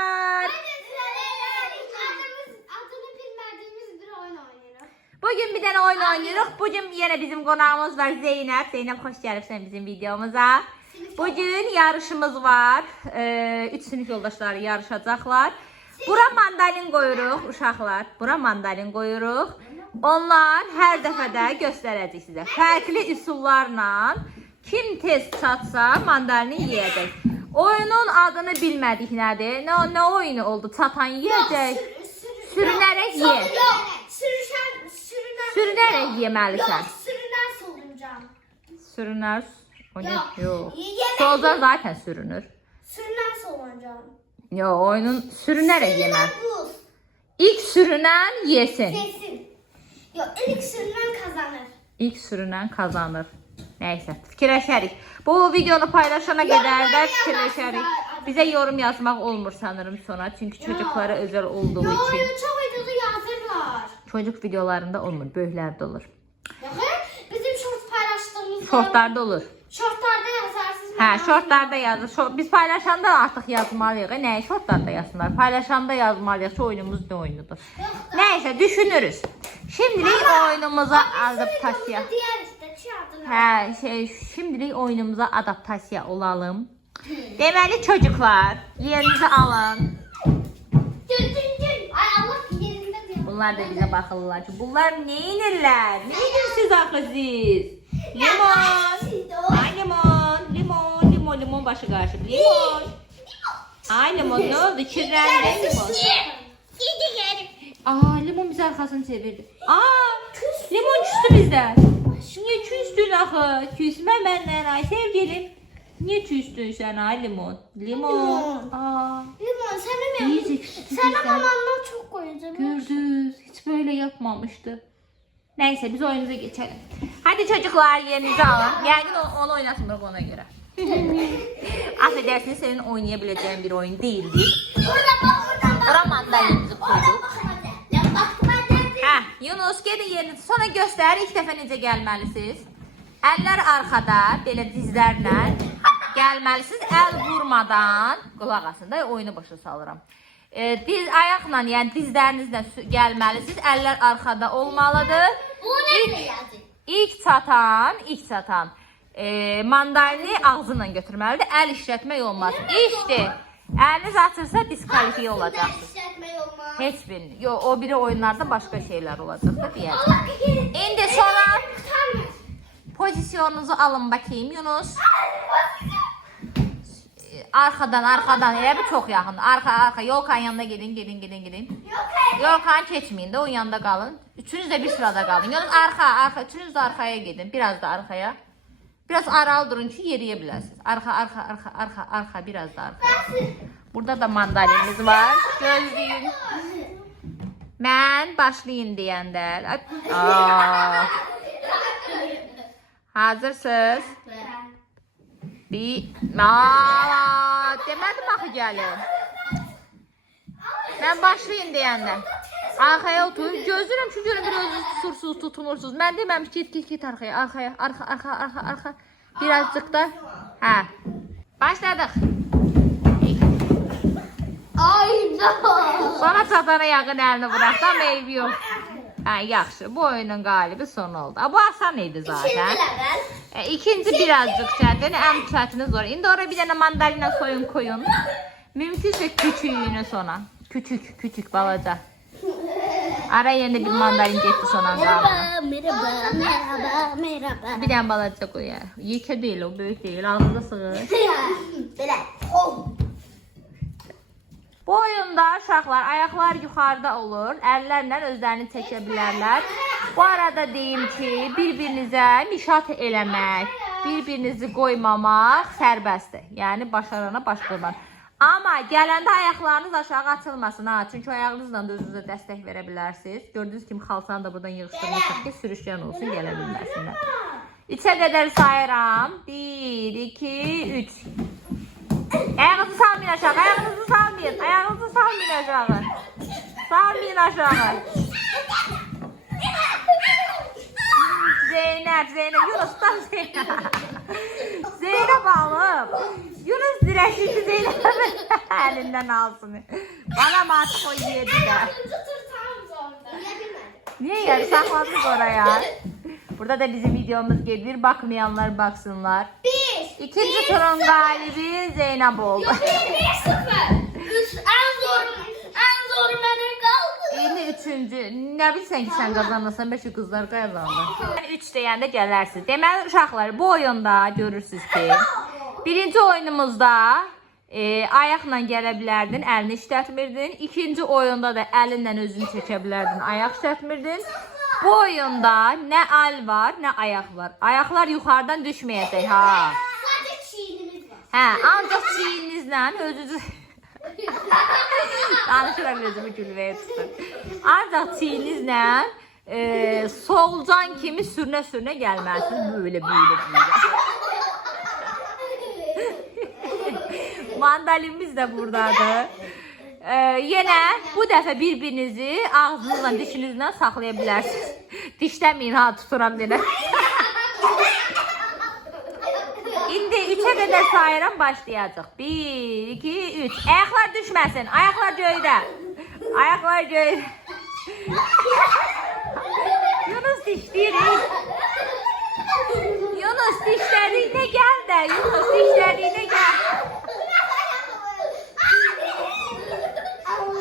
arkadaşlar. Adını bilmediğimiz bir oyun oynuyoruz. Bugün bir tane oyun oynuyoruz. Bugün yine bizim konağımız var Zeynep. Zeynep hoş geldin bizim videomuza. Bugün yarışımız var. 3 sınıf yoldaşları yarışacaklar. Bura mandalin koyuruq uşaqlar. Bura mandalin koyuruq. Onlar hər dəfədə göstərəcək sizə. Fərqli üsullarla kim tez çatsa mandalini yeyəcək. Oyunun adını bilmədik nədir? Nə oyunu oldu? Çatan yeyəcək. Sürünərək ye. Sürünərək yeməlisən. Yok, sürünen soluncam. Sürünər. O ne? Yok. Solca zaten sürünür. Sürünen soluncam. Yo, oyunun sürünərək yemək. buz. İlk sürünən yesin. Kesin. Yok, ilk sürünen kazanır. İlk sürünən kazanır. Neyse, fikirləşərik. Bu videonu paylaşana qədər də fikirləşərik. Bizə yorum yazmaq olmur sanırım sonra. Çünki çocuklara özel olduğu Yo, için. çok videoda yazırlar. Çocuk videolarında olmur, böylerde olur. Yok, bizim short paylaştığımız Şortlarda olur. Shortlarda yazarsınız. Hə, şortlarda yazır. Biz paylaşanda artıq yazmalıyıq. Nə, şortlarda yazsınlar. Paylaşanda yazmalıyıq. Şu oyunumuz ne oyunudur? Neyse, düşünürüz. Şimdilik oyunumuza adaptasiya. Diğer işte çağırdılar. Şimdilik oyunumuza adaptasiya olalım. Deməli çocuklar, yerinizi alın. Dün. Ay Allah yerinde diyor. Bunlar da bize bakırlar. Bunlar neyinirlər? Neyinirsiniz axı siz? Limon. Ay limon başı qarşı. Limon. Ay limon ne oldu? Kirləndi limon. Gidi yerim. Aa, limon bizi arxasını çevirdi. Aa, limon küstü bizdən. Niye küstün axı? Küsmə məndən ay sevgilim. Niye küstün sen ay limon? Limon. Aa, Limon sen mi? iyice küstü Sen bizdən. mamandan çok koyacağım. Gördünüz. Hiç böyle yapmamıştı. Neyse biz oyunumuza geçelim. Hadi çocuklar yerinizi alın. Yəqin onu oynatmırıq ona göre. Affedersiniz senin oynayabileceğin bir oyun değildi. Bura mandalimizi koyduk. Hə, Yunus gedin yerinizi. Sonra göstər ilk dəfə necə gəlməlisiniz. Əllər arxada, belə dizlərlə gəlməlisiniz. Əl vurmadan, qulaq asın da oyunu başa salıram. Diz ayaqla, yəni dizlərinizlə gəlməlisiniz. Əllər arxada olmalıdır. İlk çatan mandalini ağzıyla götürməlidir. Əl işlətmək olmaz. İşte əliniz açırsa diskalifiye olacaqsınız. Heç birini. Yo, o biri oyunlarda başka şeyler olacaq da deyəcəm. İndi sonra pozisyonunuzu alın bakayım Yunus. Arkadan elə bir çox yaxın. Arka Yolkan yanına gedin. Yolkan keçməyin də o yanında qalın. Üçünüz də bir sırada qalın. Yunus arka. Üçünüz də arkaya gedin. Biraz da arkaya. Biraz aralı durun ki yeriyə biləsiniz. Arka biraz da arkaya. Burada da mandalinimiz var. Gözləyin. Mən başlayın deyəndə. Hazırsınız? Demədim axı gəlin. Mən başlayın deyəndə. Arkaya oturun. Gözlürəm ki görün bir özünüz tutursuz, tutunursunuz. Mən deməmiş git arkaya. Arka. Birazcık da. Hə. Başladıq. Ay Bana çatana yaxın əlini buraxsam eybi yox. Hə, yaxşı. Bu oyunun qalibi son oldu. Bu asan idi zaten. İkinci birazcık çətin. Ən çətini zor. İndi oraya bir dənə mandalina koyun. Mümkünsə küçüyünü sona. Küçük balaca. Ara yerinde bir mandalin getdi sona qaldı. Merhaba. Bir dənə balaca qoy ya. Yekə deyil o, böyük deyil. Ağzına sığır. Belə. Bu oyunda uşaqlar ayaqlar yuxarıda olur. Əllərlə özlərini çəkə bilərlər. Bu arada deyim ki, bir-birinizə mişat eləmək, bir-birinizi qoymamaq sərbəstdir. Yəni başarana baş qoymaq. Amma gələndə ayaqlarınız aşağı açılmasın ha. Çünki ayağınızla da özünüzə dəstək verə bilərsiniz. Gördüyünüz kimi xalçanı da buradan yığışdırmışıq ki, sürüşkən olsun, gələ bilməsinlər. 3'e qədər sayıram. 1, 2, 3. Ayağınızı salmayın aşağı. Ayağınızı salmayın aşağı. Salmayın aşağı. Zeynep. Yunus'tan Zeynep. Zeynep alıp. Yunus direşti Zeynep'in elinden alsın. Bana mı artık o yedi de. Niye yarı sakladık oraya? Burada da bizim videomuz gelir. Bakmayanlar baksınlar. İkinci turun galibi Zeynep oldu. 1-0. En zoru benim kaldı. Şimdi üçüncü. Ne bilsen ki sen kazanırsan beşi kızlar kazandı. 3 deyəndə gələrsiniz. Deməli uşaqlar bu oyunda görürsünüz ki birinci oyunumuzda ayaqla gələ bilərdin, əlini işlətmirdin. İkinci oyunda da əlinlə özünü çəkə bilərdin, ayaq işlətmirdin. Bu oyunda nə əl var, nə ayaq var. Ayaqlar yuxarıdan düşməyəcək ha. Sadece çiğnimiz var. Hə, ancaq çiyninizlə özünüzü danışıram özümü gülməyə tutun. Ancaq çiyninizlə solucan kimi sürünə gəlməlisiniz. Böyle. Mandalimiz de buradadır. Yenə bu dəfə bir-birinizi ağzınızla, dişinizlə saxlaya bilərsiniz. Dişləməyin ha, tuturam denə. İndi 3'e qədər sayıram, başlayacaq. 1, 2, 3. Ayaqlar düşməsin. Ayaqlar göydə. Ayaqlar göydə. Yunus dişləyir. Yunus dişlərinə gəl də. Yunus dişlərinə gəl.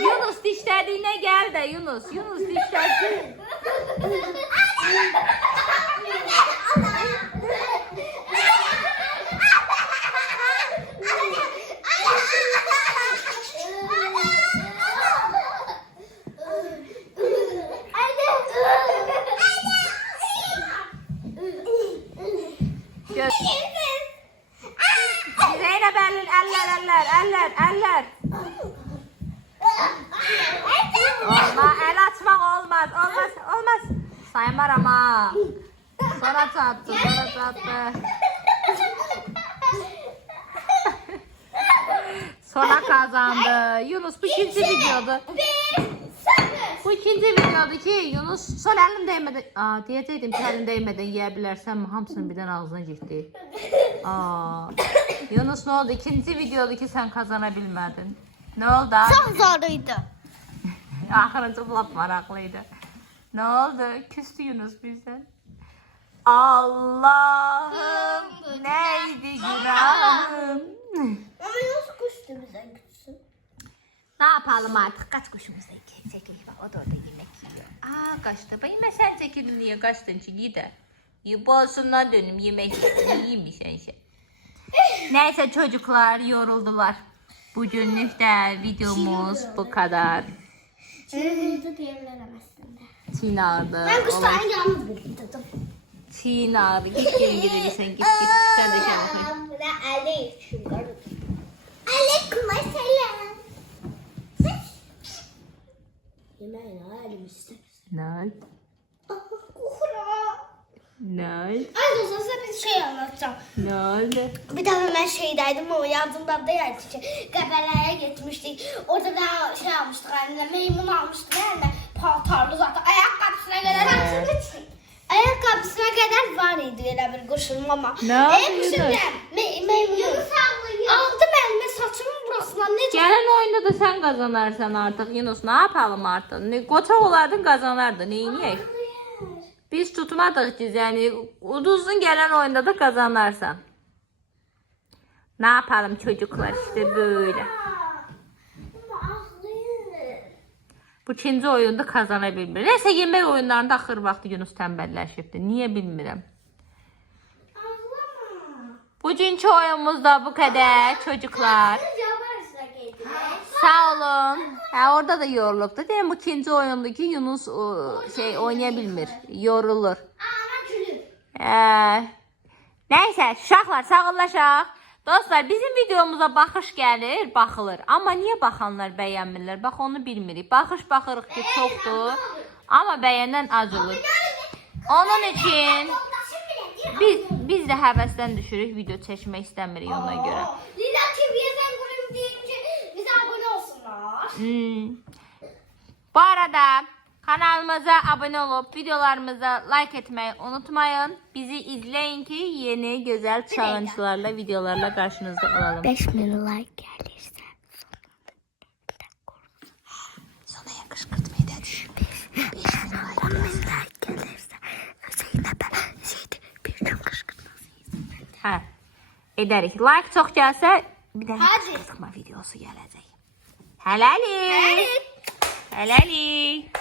Yunus dişlərinə gəl də. Yunus dişlərinə. Zeynep eller. Olmaz, el açmak olmaz. Saymar ama. Sonra çattı. Sonra kazandı. Yunus bu ikinci videodu. Bu ikinci videodu ki Yunus sol elim değmeden, diyecektim ki elim değmeden yiyebilirsem hamısını birden ağzına gitti. Yunus ne oldu? İkinci videodu ki sen kazanabilmedin. Ne oldu? Çok zoruydu. Ahırıncı laf maraklıydı. Ne oldu? Küstü Yunus bizden. Allah'ım neydi günahım? Ama nasıl kuştu bize küçsün? Ne yapalım artık? Kaç kuşumuzda çekil. Bak o da orada yemek yiyor. Kaçtı. Ben sen çekildin diye kaçtın çünkü de. Boğazından dönüm yemek yiyeyim sen şey. Neyse çocuklar yoruldular. Bugünlük de videomuz bu kadar. Çiğnimizi diyebilemezsin de. Çiğn ağrıdı. Ben kuşların yalnız bildim. Çiğn ağrıdı. Git gidebilirsen git. Kuşlar da şey yapayım. Ben eldeyiz çünkü. Aleykümselam. Yemeğini halim istedim. Ne? Kuhra. Ne? Az olsa size bir şey anlatacağım. Ne oldu? Bir tane ben şeydeydim ama yazdığımda da yer için. Gaberlere gitmiştik. Orada da şey almıştık annemle. Meymun almıştık yani. Paltarlı zaten. Ayakkabısına kadar. Ayakkabısına kadar var idi öyle bir kuşum ama. Ne yapıyorsun? Hepsinde meymun. Aldım elime saçımın burasından. Ne Gelen oyunda da sen kazanarsan artık Yunus ne yapalım artık? Koça olardın kazanardın. Neyi? Biz tutmadık ki yani uzun gelen oyunda da kazanarsan. Ne yapalım çocuklar işte böyle. Bu ikinci oyunda kazanabilmir. Neyse yemək oyunlarında axır vaxtı Yunus tembelləşibdi. Niye bilmirəm. Bugünkü oyunumuz da bu kadar çocuklar. Sağ olun. Orada da yorulubdu. Deyim bu ikinci oyundaki Yunus oynayabilmir. Yorulur. Neyse uşaqlar sağollaşaq. Dostlar bizim videomuza baxış gəlir, baxılır. Amma niyə baxanlar bəyənmirlər? Bax onu bilmirik. Baxırıq ki çoxdur. Amma bəyənən az olur. Onun için biz də həvəsdən düşürük. Video çəkmək istəmirik ona görə. Lila TV'ye sen bunu deyince bize abone olsunlar. Bu arada kanalımıza abone olup videolarımıza like etmeyi unutmayın. Bizi izleyin ki yeni güzel challenge'larla videolarla karşınızda olalım. 5000 like gelirse edərik. Like çox gəlsə bir dənə Hadi. qışqırtma videosu gələcək. Hələlik. Hələlik.